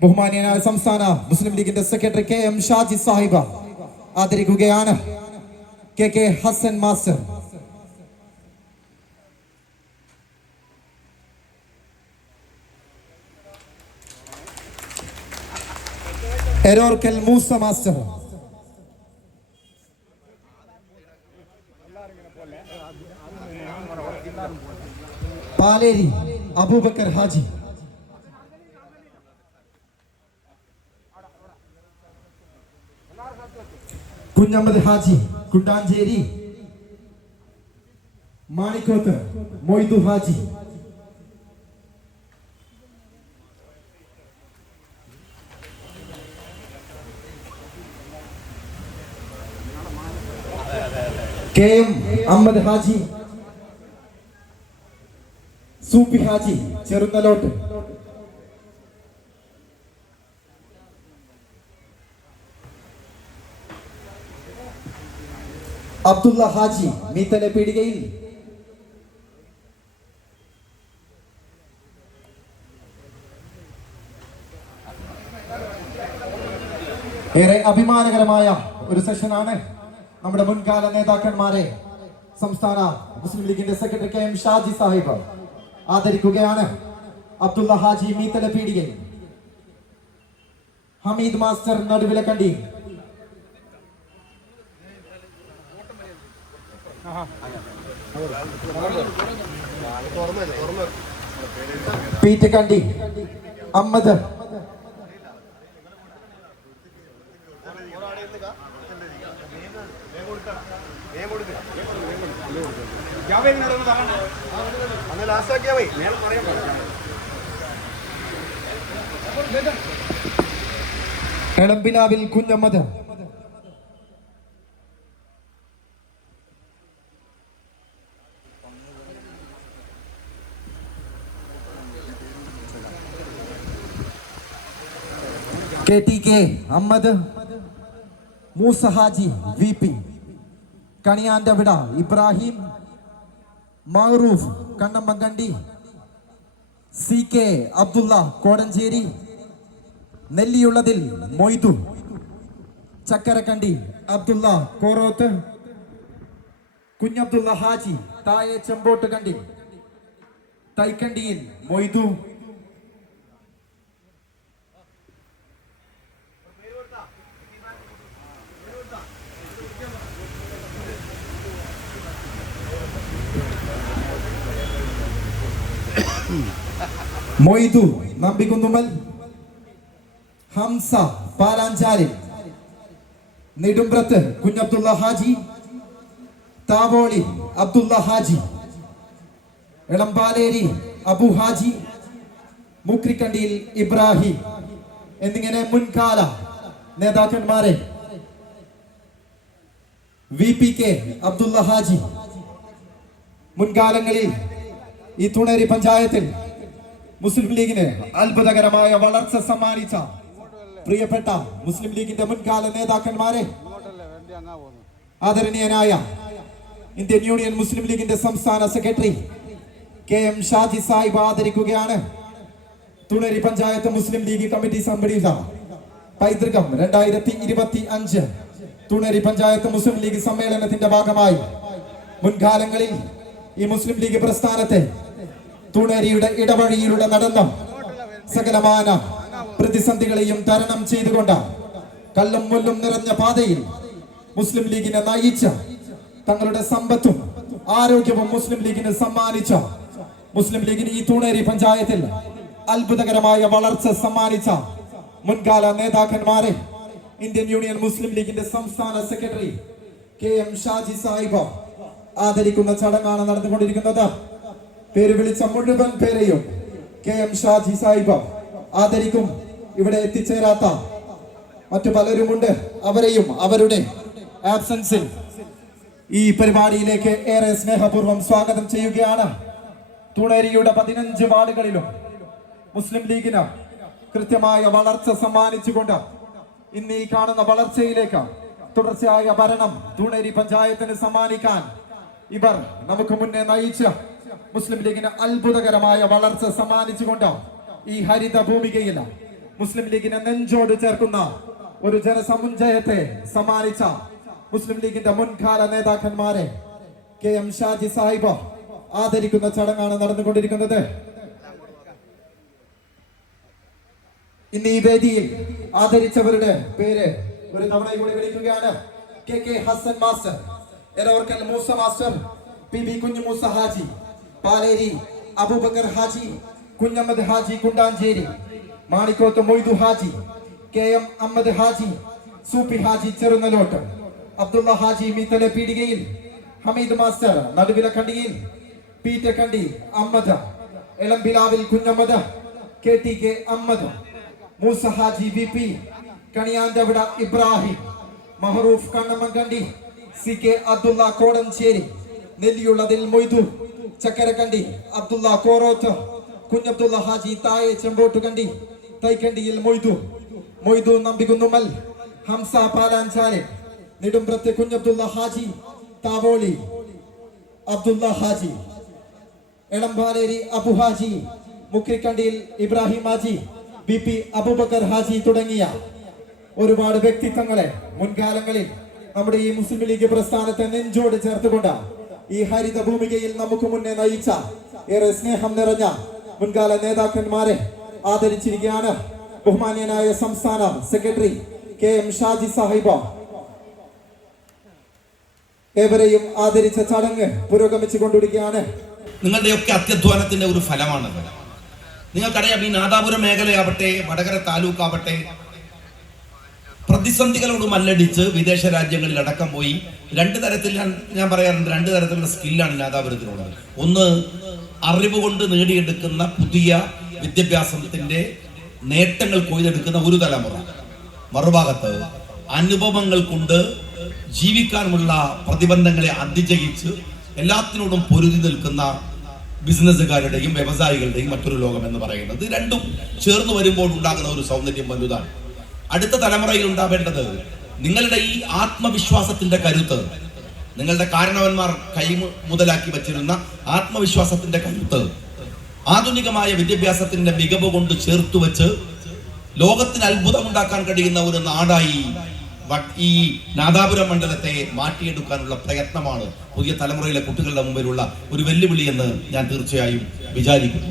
ബഹുമാനീയനായ സംസ്ഥാന മുസ്ലിം ലീഗിന്റെ secretary KM Shaji Sahib ആദരിക്കുകയാണ്. KK Hasan master, Erorkkal Moosa master, Paleri Aboobacker Haji, Kunhammad Haji Kundancheri, Manikoth Moidu Haji, KM Ahammed Haji, Soopi Haji Cherunnalott, Abdulla Haji Meethale Peedikayil, ഏറെ അഭിമാനകരമായ ഒരു സെഷനാണ്. നമ്മുടെ മുൻകാല നേതാക്കന്മാരെ സംസ്ഥാന മുസ്ലിം ലീഗിന്റെ സെക്രട്ടറി KM ഷാജി സാഹിബ് ആദരിക്കുകയാണ്. Abdulla Haji Meethale Peedikayil, Hameed master Naduvilakandi, Peettakandi Ammad, Elambilavil Kunhammad, KTK Ahammed, Moosa Haji VP, Kaniyante Vida Ibrahim, മഅറൂഫ് കണ്ണമ്മങ്കണ്ടി, CK Abdulla Kodancheri, Nelliyullathil Moidu, Chakkarakandi Abdulla Koroth, Kunhabdulla Haji തായെ ചെമ്പോട്ട് കണ്ടി, തൈക്കണ്ടിയിൽ മൊയ്തു, മൊയ്തു നമ്പിക്കുന്നുമ്മൽ, ഹംസ പാലാഞ്ചാലിൽ, നെടുമ്പ്രത്ത് കുഞ്ഞബ്ദുള്ള ഹാജി, താവോളി അബ്ദുള്ള ഹാജി, എളമ്പാലേരി അബു ഹാജി, മുക്രിക്കണ്ടിയിൽ ഇബ്രാഹിം എന്നിങ്ങനെ മുൻകാല നേതാക്കന്മാരെ VPK അബ്ദുള്ള ഹാജി മുൻകാലങ്ങളിൽ ഈ തുണേരി പഞ്ചായത്തിൽ മുസ്ലിം ലീഗിന് അത്ഭുതകരമായ വളർച്ച സമ്മാനിച്ച പ്രിയപ്പെട്ട മുസ്ലിം ലീഗിന്റെ മുൻകാല നേതാക്കന്മാരെ ആദരണീയനായ ഇന്ത്യൻ യൂണിയൻ മുസ്ലിം ലീഗിന്റെ സംസ്ഥാന സെക്രട്ടറി KM ഷാജി സാഹിബ് ആദരിക്കുകയാണ്. തുണേരി പഞ്ചായത്ത് മുസ്ലിം ലീഗ് കമ്മിറ്റി സംഘടിപ്പിച്ച പൈതൃകം 2025 തുണേരി പഞ്ചായത്ത് മുസ്ലിം ലീഗ് സമ്മേളനത്തിന്റെ ഭാഗമായി മുൻകാലങ്ങളിൽ ഈ മുസ്ലിം ലീഗ് പ്രസ്ഥാനത്തെ തുണേരിയുടെ ഇടവഴിയിലൂടെ നടന്ന സകലമാന പ്രതിസന്ധികളെയും തരണം ചെയ്തുകൊണ്ട് കല്ലും മുല്ലും നിറഞ്ഞ പാതയിൽ മുസ്ലിം ലീഗിനെ നയിച്ച, തങ്ങളുടെ സമ്പത്തും ആരോഗ്യവും മുസ്ലിം ലീഗിന് സമ്മാനിച്ച, മുസ്ലിം ലീഗിന് ഈ തുണേരി പഞ്ചായത്തിൽ അത്ഭുതകരമായ വളർച്ച സമ്മാനിച്ച മുൻകാല നേതാക്കന്മാരെ ഇന്ത്യൻ യൂണിയൻ മുസ്ലിം ലീഗിന്റെ സംസ്ഥാന സെക്രട്ടറി KM ഷാജി സാഹിബ് ആദരിക്കുന്ന ചടങ്ങാണ് നടന്നുകൊണ്ടിരിക്കുന്നത്. പേര് വിളിച്ച മുഴുവൻ പേരെയും KM ഷാജി സാഹിബ് ആദരിക്കും. ഇവിടെ എത്തിച്ചേരാത്ത മറ്റു പലരുമുണ്ട്, അവരെയും അവരുടെ ആബ്സൻസിൽ ഈ പരിപാടിയിലേക്ക് ഏറെ സ്നേഹപൂർവ്വം സ്വാഗതം ചെയ്യുകയാണ്. തുണേരിയുടെ 15 വാർഡുകളിലും മുസ്ലിം ലീഗിന് കൃത്യമായ വളർച്ച സമ്മാനിച്ചുകൊണ്ട് ഇന്ന് ഈ കാണുന്ന വളർച്ചയിലേക്ക് തുടർച്ചയായ ഭരണം തുണേരി പഞ്ചായത്തിന് സമ്മാനിക്കാൻ ഇവർ നമുക്ക് മുന്നേ നയിച്ച മുസ്ലിം ലീഗിന് അത്ഭുതകരമായ വളർച്ച സമ്മാനിച്ചുകൊണ്ട് ഈ ഹരിത ഭൂമികയിൽ മുസ്ലിം ലീഗിനെ നെഞ്ചോട് ചേർക്കുന്ന ഒരു ജനസമുച്ചയത്തെ സമ്മാനിച്ച മുസ്ലിം ലീഗിന്റെ മുൻകാല നേതാക്കന്മാരെ KM ഷാജി സാഹിബ് ആദരിക്കുന്ന ചടങ്ങാണ് നടന്നുകൊണ്ടിരിക്കുന്നത്. ഇന്ന് ഈ വേദിയിൽ ആദരിച്ചവരുടെ പേര് ഒരു തവണ കൂടി വിളിക്കുകയാണ്. KK Hasan master, Eravarkkal Moosa master, PB Kunhu Musa Haji, Paleri Aboobacker Haji, Kunhammad Haji Kundancheri, Manikoth Moidu Haji, KM Ahammed Haji, Soopi Haji ചെറുനലോട്ട്, Abdulla Haji Meethala Peedikayil, Hameed master Naduvila Kandiyil, Peetta Kandi Ahammed, Elambilavil Kunhammad, KTK Ahammed, Moosa Haji VP, Kaniyanthavida Ibrahim, Mahroof Kannammankandi, CK Abdulla Kodancheri, Nelliyullathil Moidu, Chakkarakandi Abdulla Koroth, Kunhabdulla Haji Thaye Chempottukandi, Thaikandiyil Moidu Nambikunnumal, Hamsa Palanchare, Nedumprath Kunhabdulla Haji, Thavoli Abdulla Haji, Elampaleri Abu Haji, Mukrikandiyil Ibrahim Haji, BP Aboobacker Haji തുടങ്ങിയ ഒരുപാട് വ്യക്തിത്വങ്ങളെ മുൻകാലങ്ങളിൽ നമ്മുടെ ഈ മുസ്ലിം ലീഗ് പ്രസ്ഥാനത്തെ നെഞ്ചോട് ചേർത്തുകൊണ്ട് ഈ ഹരിത ഭൂമികയിൽ നമുക്ക് മുന്നേ നയിച്ച ഏറെ സ്നേഹം നിറഞ്ഞ മുൻകാല നേതാക്കന്മാരെ ആദരിച്ചിരിക്കുകയാണ്. ബഹുമാന്യനായ സംസ്ഥാന സെക്രട്ടറി KM ഷാജി സാഹിബ് ഏവരെയും ആദരിച്ച ചടങ്ങ് പുരോഗമിച്ചു കൊണ്ടിരിക്കുകയാണ്. നിങ്ങളുടെയൊക്കെ അത്യധ്വാനത്തിന്റെ ഒരു ഫലമാണത്. നിങ്ങൾക്കറിയാം, ഈ നാദാപുരം മേഖലയാവട്ടെ, വടകര താലൂക്കാവട്ടെ, പ്രതിസന്ധികളോട് മല്ലടിച്ച് വിദേശ രാജ്യങ്ങളിൽ അടക്കം പോയി രണ്ട് തരത്തിൽ ഞാൻ പറയാറുണ്ട്, രണ്ട് തരത്തിലുള്ള സ്കില്ലാണ് നാദാപുരത്തിനുള്ളത്. ഒന്ന്, അറിവ് കൊണ്ട് നേടിയെടുക്കുന്ന പുതിയ വിദ്യാഭ്യാസത്തിന്റെ നേട്ടങ്ങൾ കൊയ്തെടുക്കുന്ന ഒരു തലമുറ. മറുഭാഗത്ത് അനുഭവങ്ങൾ കൊണ്ട് ജീവിക്കാനുള്ള പ്രതിബന്ധങ്ങളെ അതിജയിച്ച് എല്ലാത്തിനോടും പൊരുതി നിൽക്കുന്ന ബിസിനസ്സുകാരുടെയും വ്യവസായികളുടെയും മറ്റൊരു ലോകം എന്ന് പറയുന്നത്. രണ്ടും ചേർന്ന് വരുമ്പോൾ ഉണ്ടാകുന്ന ഒരു സൗന്ദര്യം വലുതാണ്. അടുത്ത തലമുറയിൽ ഉണ്ടാവേണ്ടത് നിങ്ങളുടെ ഈ ആത്മവിശ്വാസത്തിന്റെ കരുത്ത്, നിങ്ങളുടെ കാരണവന്മാർ കൈ മുതലാക്കി വച്ചിരുന്ന ആത്മവിശ്വാസത്തിന്റെ കരുത്ത് ആധുനികമായ വിദ്യാഭ്യാസത്തിന്റെ മികവ് കൊണ്ട് ചേർത്തു വെച്ച് ലോകത്തിന് അത്ഭുതമുണ്ടാക്കാൻ കഴിയുന്ന ഒരു നാടായി ഈ നാദാപുരം മണ്ഡലത്തെ മാറ്റിയെടുക്കാനുള്ള പ്രയത്നമാണ് പുതിയ തലമുറയിലെ കുട്ടികളുടെ മുമ്പിലുള്ള ഒരു വെല്ലുവിളി എന്ന് ഞാൻ തീർച്ചയായും വിചാരിക്കുന്നു.